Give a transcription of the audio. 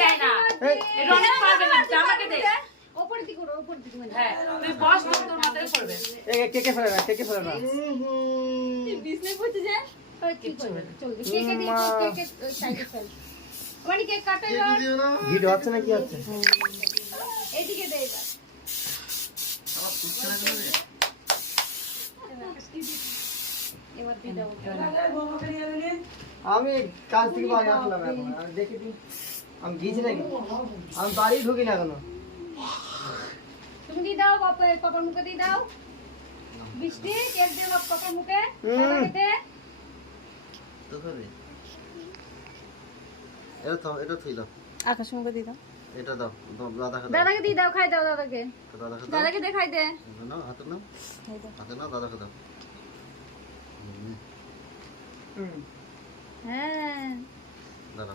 দেয় না এটা অনেক পারবে না জামাকে দে উপর দিকে করো উপর দিকে মানে হ্যাঁ তুই বস তোর মাথায় পড়বে কে ফেলে না কে ফেলে না তুই বিজনেস করতে যা কি করবে চল কেকে দি কেকে সাইডে ফেল মানে কেক কাটে না ভিডিও হচ্ছে না কি হচ্ছে এইদিকে দে এবার এবার দিয়ে দাও আমি কাল থেকে বাড়ি আসলাম এখন আমি দেখি দিই আমি গিয়েছি নাকি আমি বাড়ি ঢুকি না কেন তুমি দিয়ে দাও পাপার মুখে দিয়ে দাও বৃষ্টি কেক দিয়ে দাও পাপার মুখে দে তো খাবে এটা থই দাও আকাশ মুখে দিয়ে দাও এটা দাও দাদা খাও দাদাকে দিয়ে দাও খাই দাও দাদাকে দাদা খাও দাদাকে দে খাই দে নাও হাতে নাও খাই দাও হাতে নাও দাদা খাও হুম হ্যাঁ দাদা